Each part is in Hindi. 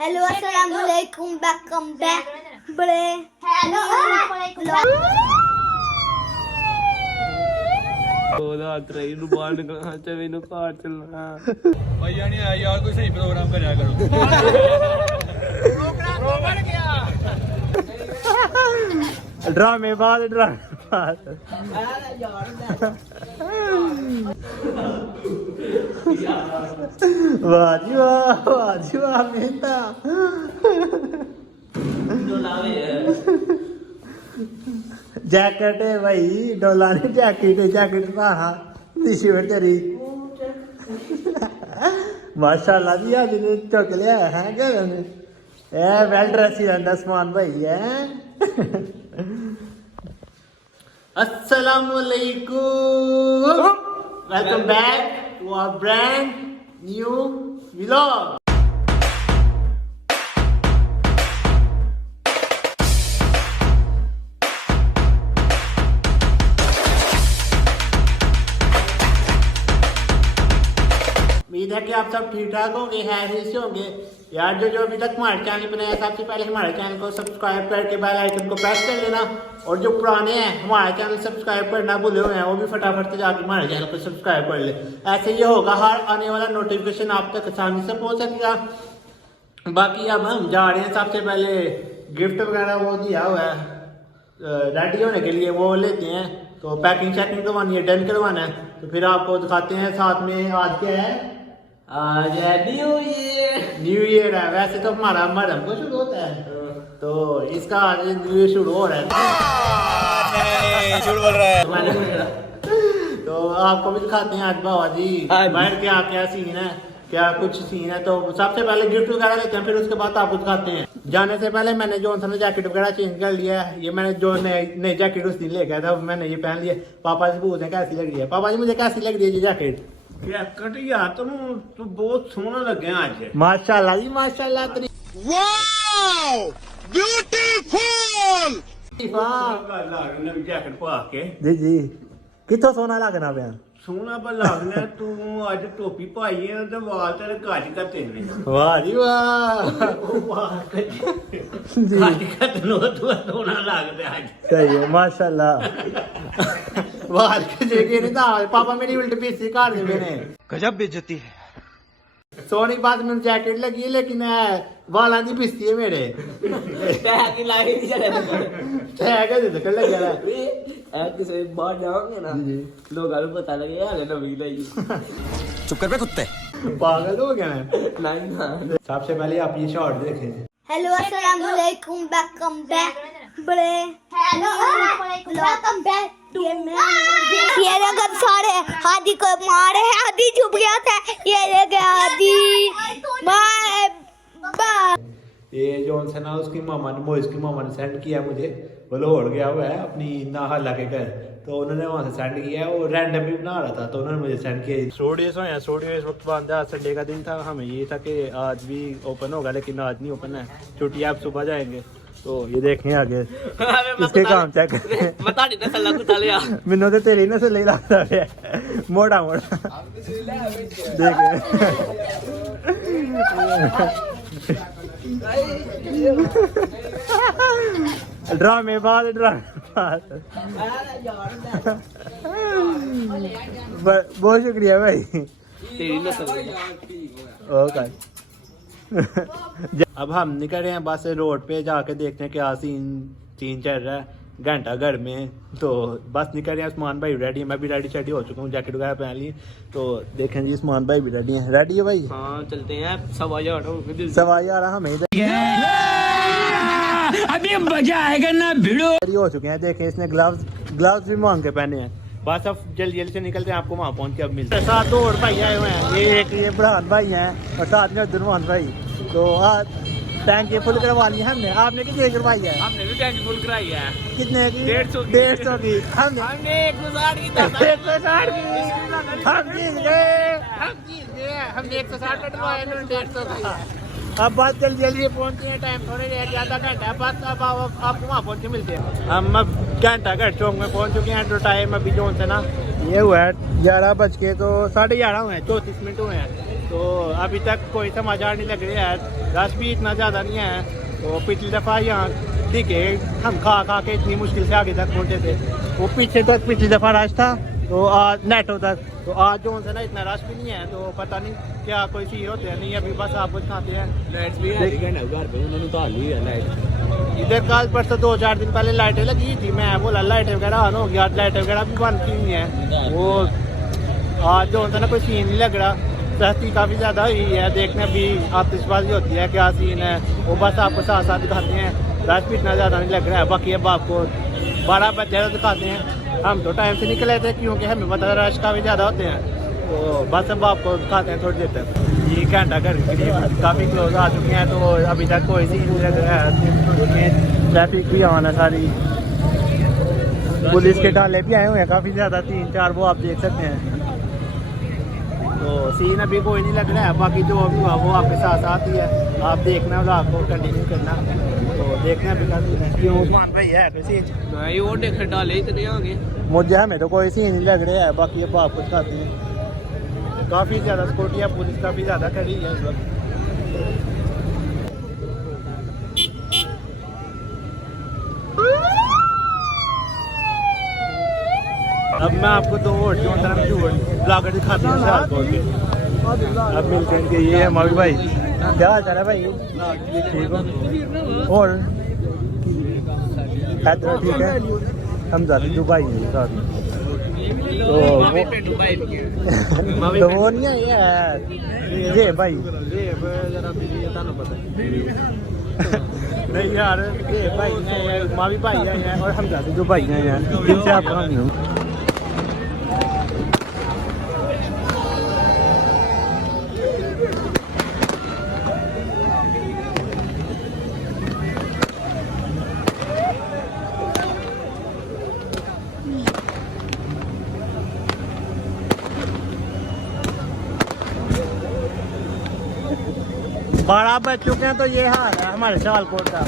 हेलो अस्सलाम वालेकुम वेलकम बैक बड़े हेलो रात रही नु बाहर निकलना चाहिए नु कार चलना भैया नहीं आया यार कोई सही प्रोग्राम करया करो प्रोग्राम तो बन गया ड्रामे बाद वाह जी वाह मेहता जैकेट है भाई डोला ने जैकेट पहना टी-शर्ट तेरी माशाल्लाह जी आज ने चुक लिया है क्या ने ए वेल ड्रेस ही रहंदा समान भाई है अस्सलाम वालेकुम welcome back to our brand new vlog उम्मीद है कि आप सब ठीक ठाक होंगे हैरिस से होंगे यार। जो अभी तक हमारे चैनल बनाया सबसे पहले हमारे चैनल को सब्सक्राइब करके बेल आइकन को प्रेस कर लेना, और जो पुराने हैं हमारे चैनल सब्सक्राइब करना भूले हुए हैं वो भी फटाफट से जाकर हमारे चैनल को सब्सक्राइब कर ले। ऐसे ये होगा हर आने वाला नोटिफिकेशन आप तक आसानी से पहुँच सकेगा। बाकी अब हम जा रहे हैं, सबसे पहले गिफ्ट वगैरह वो दिया हुआ है रेडी होने के लिए, वो लेते हैं। तो पैकिंग शैकिंग करवानी है, डन करवाना है, तो फिर आपको दिखाते हैं। साथ में आज क्या है, आज है न्यू ईयर है। वैसे तो हमारा मरहम को शुरू होता है, तो इसका आज न्यू ईयर शुरू हो रहा है। झूठ बोल रहा है। तो आपको भी दिखाते हैं आज बाबा जी बाहर क्या क्या सीन है, क्या कुछ सीन है। तो सबसे पहले गिफ्ट वगैरह लेते हैं, फिर उसके बाद आपको दिखाते हैं। जाने से पहले मैंने जो सा जैकेट वगैरह चेंज कर लिया है। ये मैंने जो नई जैकेट उस दिन ले गया था, मैंने ये पहन लिया। पापा से पूछते हैं कैसी लग रही है। पापा जी मुझे कैसी लग रही है ये जैकेट? यार तुम बहुत सोना लगे आज। माशाल्लाह जी माशाल्लाह। वाओ ब्यूटीफुल जैकेट पा के जी कितों सोना लगना पे सोना पर लगना। तू आज टोपी पाई है तो वाल तेरे काज करते ने। वाह जी वाह काज करते नो तू सोना लगदा आज। सही है माशाल्लाह। वाल के जगह नहीं था। पापा मेरी उल्टी पीसी काट दे मैंने। गजब बेइज्जती है। सोनी बात में जैकेट लगी है, लेकिन वाला दी पिसती है मेरे। टैग की लाइन नहीं चले टैग है तो कर लग गया ऐप किसे बाहर जाओगे ना लोगों को पता लगे यार नवी लगी। चुप कर बे कुत्ते। पागल हो गया मैं। नहीं ना सबसे पहले आप ये शॉट देखें। हेलो अस्सलाम वालेकुम वेलकम बैक बड़े हेलो वेलकम बैक ये रगत सारे हादी को मारे हैं। हादी छुप गया था, ये ले गया हादी बाय बाय। ये जो से ना उसकी मामा ने मोइस की मामा ने सेंड किया मुझे। वो लाहौर गया हुआ है अपनी नाहल्ला के घर, तो उन्होंने वहाँ से सेंड किया है। वो रैंडम भी बना रहा था, तो उन्होंने मुझे सेंड किया। स्टूडियो इस वक्त बंद है। संडे का दिन था, हमें ये था कि आज भी ओपन होगा, लेकिन आज नहीं ओपन है। छुट्टी आप सुबह जाएंगे। तो ये देखें आगे इसके काम चेक मैनू तो तेरी नस्ल ही लगता है मोटा देख ड्रामे बाद बहुत शुक्रिया भाई। ओके अब हम निकल रहे हैं बस रोड पे, जाके देखते हैं क्या सीन चल रहा है घंटा घर में। तो बस निकल रहे हैं। उस्मान भाई रेडी है, मैं भी रेडी शेडी हो चुका हूँ, जैकेट वगैरह पहन ली। तो देखें जी उस्मान भाई भी रेडी है। रेडी है भाई? हाँ चलते हैं। 11:15 हमें अभी मजा आएगा ना भिड़ो। हो चुके हैं। देखें इसने ग्लव्स भी मांग के पहने हैं। बस अब जल्दी से निकलते हैं, आपको वहाँ पहुँच के अब मिलते हैं। साथ दो और भाई आए हुए हैं, ये बुरहान भाई हैं और साथ में दुरमान भाई। तो आज टैंकी फुल करवा ली हमने। आपने कितनी करवाई है? हमने भी टैंक फुल कराई है। कितने की? 150 की। हमने 160 की। हम जीत गए। हमने 160 कटवाए, 150 की। अब बात जल्दी पहुंचते हैं। टाइम थोड़े ज़्यादा घंटा बस। अब आपको वहाँ पहुँच के मिलते हैं। हम अब घंटा घर चौक में पहुँच चुके हैं। तो टाइम अभी जो है ना ये हुआ है 11 बज के तो 11:30 हुए हैं, 34 मिनट हुए हैं। तो अभी तक कोई समाचार नहीं लग रहा है, रश भी इतना ज़्यादा नहीं है। तो पिछली दफ़ा यहाँ दिखे हम खा खा के इतनी मुश्किल से आगे तक पहुँचे थे, वो पीछे तक पिछली दफ़ा रश था, तो आज नेटो तक, तो आज जो है ना इतना रश भी नहीं है। तो पता नहीं क्या कोई सीन होते हैं नहीं, अभी बस आप कुछ खाते हैं। लाइट्स भी है घर पे, उन्होंने उतार ली है लाइट। इधर कल परसों 2-4 दिन पहले लाइटें लगी थी, मैं बोला लाइटें वगैरह ऑन हो गया, लाइटें वगैरह भी बंद की हुई हैं। वो आज जो होता है ना कोई सीन नहीं लग रहा, सस्ती काफ़ी ज़्यादा हुई है, देखने भी आतिशबाजी होती है, क्या सीन है वो बस आपको साथ साथ दिखाते हैं। रश भी इतना ज़्यादा नहीं लग रहा है, बाकी अब आपको 12 बजे दिखाते हैं। हम तो टाइम से निकले थे क्योंकि हमें पता है रश काफ़ी ज़्यादा होते हैं, तो बस अब आपको दिखाते हैं थोड़ी देर तक। ये घंटा घर के करीब काफ़ी क्लोज आ चुके हैं, तो अभी तक कोई सीन नहीं लग रहा है। ट्रैफिक भी ऑन है सारी, पुलिस के डाले भी आए हुए हैं काफ़ी ज़्यादा, 3-4 वो आप देख सकते हैं। तो सीन अभी कोई नहीं लग रहा है, बाकी जो अभी हुआ वो आपके साथ साथ ही है, आप देखना होगा, आपको कंटिन्यू करना। तो देखना अभी का सीन है, क्यों उस्मान भाई है कोई सीन नहीं, वो देख डाले इतने आगे मुझे हमें तो कोई सीन नहीं लग रहा है। बाकी अब आपको दिखाते हैं, काफ़ी ज़्यादा सिक्योरिटी है, पुलिस काफ़ी ज़्यादा खड़ी है इस वक्त। अब मैं आपको 2 और जो ब्लॉगर दिखाते हैं सियालकोट के। अब मिलते हैं कि ये है मवी भाई, क्या हाल चाल है भाई? ठीक हो? और हैदर ठीक है? हम जाते दुबई में साथ, तो वो नहीं है ये भाई नहीं यार, ये भाई नहीं, मावी भाई आए हैं और हम जाते दुबई आए हैं, जिनसे आप हम बारह बज चुके हैं, तो ये हाल है हमारे सियालकोट का।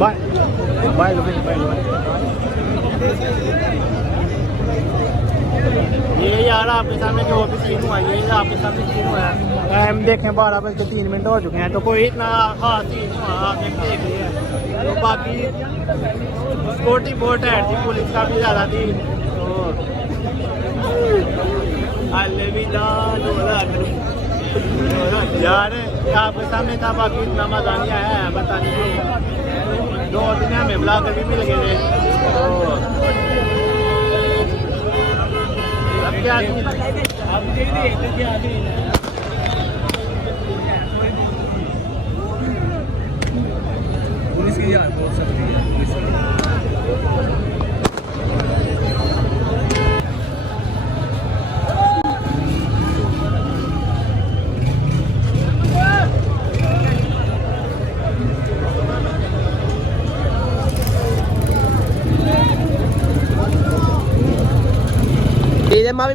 बाय ये यार आपके सामने जो भी सीन हुआ है, ये आपके सामने सीन हुआ है। हम देखें 12:03 हो चुके हैं, तो कोई इतना खास सीन हुआ आप देख रहे हैं। तो बाकी सिक्योरिटी बहुत है थी, पुलिस का भी ज़्यादा थी, तो यार आपके सामने था। बाकी इतना मज़ा नहीं आया है, बता नहीं 2 दिन हमें ब्लॉगर भी मिल गए थे। तो अब क्या पुलिस की जान बहुत सकती है,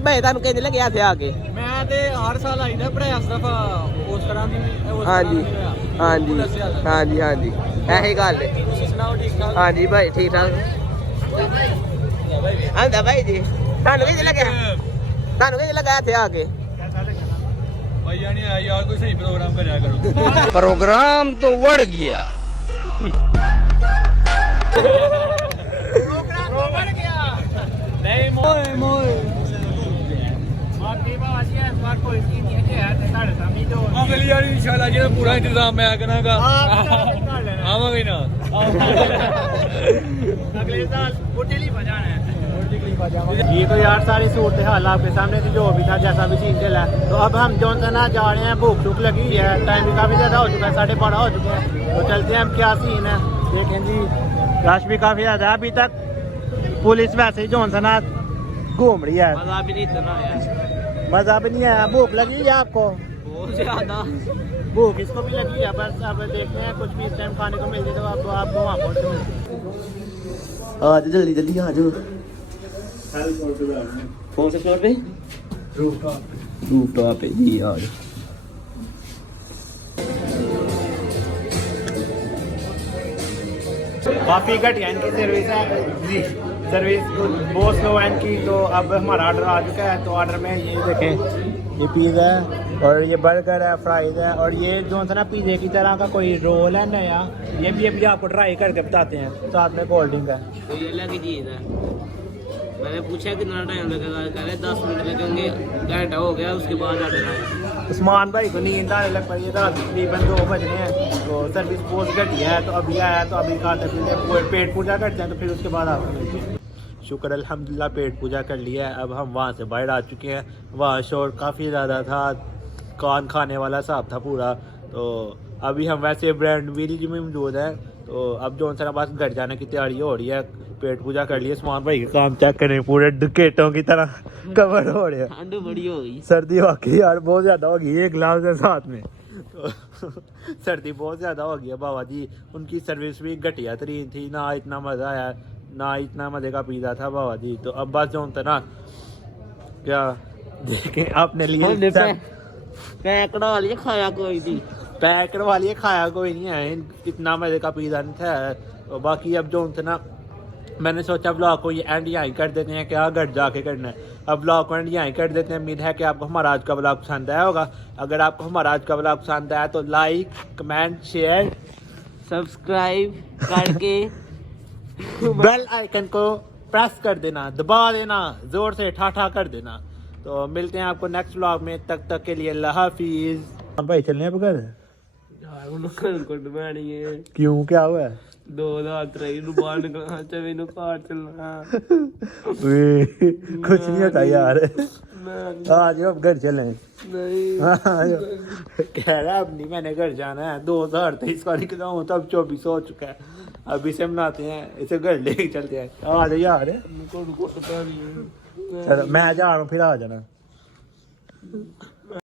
भाई ਤੁਹਾਨੂੰ ਕਿੰਨੇ ਲੱਗਿਆ ਇੱਥੇ ਆ ਕੇ ਮੈਂ ਤੇ ਹਰ ਸਾਲ ਆਈਦਾ ਪੜਾਇਆ ਸਿਰਫ ਉਸ ਤਰ੍ਹਾਂ ਦੀ ਹਾਂਜੀ ਹਾਂਜੀ ਹਾਂਜੀ ਹਾਂਜੀ ਇਹੀ ਗੱਲ ਹੈ ਤੁਸੀਂ ਸੁਣਾਓ ਠੀਕ ਠਾਕ ਹਾਂਜੀ ਭਾਈ ਠੀਕ ਠਾਕ ਆਂਦਾ ਭਾਈ ਜੀ ਤੁਹਾਨੂੰ ਕਿੰਨੇ ਲੱਗਿਆ ਇੱਥੇ ਆ ਕੇ ਭਾਈ ਜਾਨੀ ਆ ਯਾਰ ਕੋਈ ਸਹੀ ਪ੍ਰੋਗਰਾਮ ਕਰਿਆ ਕਰੋ प्रोग्राम तो बढ़ गया ਨਹੀਂ ਮੋਏ ਮੋਏ ਅਗਲੀ ਵਾਰੀ ਇਨਸ਼ਾਅੱਲਾ ਜਿਹੜਾ ਪੂਰਾ ਇੰਤਜ਼ਾਮ ਮੈਂ ਕਰਾਂਗਾ ਆਵਾਂਗੇ ਨਾ अगले साल बुटेली बजाना है ये तो यार सारी सूरत हाल आपके सामने थी, जो भी था जैसा भी सीन चला है। तो अब हम जो ना जा रहे हैं, भूख भूख लगी है, टाइम भी काफ़ी ज़्यादा हो चुका है, 12:30 हो चुके हैं। तो चलते हैं, हम क्या सीन है देखें जी। रश भी काफ़ी ज़्यादा है, अभी तक पुलिस वैसे ही जो ना घूम रही है, मजा भी नहीं इतना आया मज़ा भी नहीं आया। भूख लगी है आपको? बहुत ज्यादा भूख इसको भी लगी है, बस अब देखते हैं कुछ भी इस टाइम खाने को मिल जाए तो आपको वहाँ पहुँच के मिलते। आज जल्दी जल्दी आ जाओ कौन से फ्लोर पे रूफ टॉप पे जी आ जाओ काफ़ी घटिया इनकी सर्विस है जी, सर्विस बहुत स्लो है इनकी। तो अब हमारा ऑर्डर आ चुका है, तो ऑर्डर में ये देखें, ये पिज़्ज़ा है और ये बर्गर है, फ्राइज़ है, और ये जो है ना पिज़्ज़े की तरह का कोई रोल है नया, ये भी अभी आपको ट्राई करके बताते हैं, साथ में कोल्ड ड्रिंक है। तो ये अलग चीज़ है। मैंने पूछा कितना टाइम लगेगा, कह रहे 10 मिनट लगेंगे, घंटा हो गया उसके बाद ऑर्डर आया। उस्मान भाई को नींद आने लग पड़ी है, रात तकरीबन 2 बज रहे हैं। तो सर्विस बहुत घटिया है, तो अभी आया तो अभी खाते पीते पेट पूजा करते हैं, तो फिर उसके बाद आपको मिलते हैं। शुक्र अल्हम्दुलिल्लाह पेट पूजा कर लिया है। अब हम वहाँ से बाहर आ चुके हैं, वहाँ शोर काफ़ी ज़्यादा था, कान खाने वाला साहब था पूरा। तो अभी हम वैसे ब्रांड विलेज में मौजूद है, तो अब जो है बस घर जाने की तैयारी हो रही है। पेट पूजा कर लिए, उस्मान भाई के काम चेक करें, पूरे डकेटों की तरह कवर हो रहे हैं। ठंड बड़ी हो गई, सर्दी वाकई यार बहुत ज़्यादा हो गई, एक गिलास है साथ में। तो सर्दी बहुत ज़्यादा हो गई है बाबा जी। उनकी सर्विस भी घटिया तरीन थी, ना इतना मज़ा आया, ना इतना मज़े का पिज़्ज़ा था बाबा जी। तो अब बस जो होता ना क्या देखें अपने लिए पैक करा लिए, खाया कोई नहीं, पैक करवा लिए, खाया कोई नहीं है, इतना मज़े का पिज़्ज़ा नहीं था। और बाकी अब जो होता ना, मैंने सोचा ब्लॉग को ये एंड यहाँ कर देते हैं, क्या घर जाके करना है। अब ब्लॉग को एंड यहाँ कर देते हैं। उम्मीद है कि आपको हमारा आज का ब्लॉग पसंद आया होगा। अगर आपको हमारा आज का ब्लॉग पसंद आया तो लाइक कमेंट शेयर सब्सक्राइब करके बेल आइकन को प्रेस कर देना, दबा देना, जोर से ठाठा कर देना। तो मिलते हैं आपको नेक्स्ट ब्लॉग में, तक के लिए अल्लाह हाफिज। भाई चलने अब घर क्यों, क्या हुआ है? 2023 बाहर निकलना चाहिए, कार चलना कुछ नहीं होता यार। आज अब घर चले नहीं कह रहा अब नहीं, मैंने घर जाना है। 2023 का निकला हूँ, तब 24 हो चुका है। अब इसे मनाते हैं, इसे घर लेके चलते हैं। आ जाओ यार, मैं जा रहा हूँ, फिर आ जाना।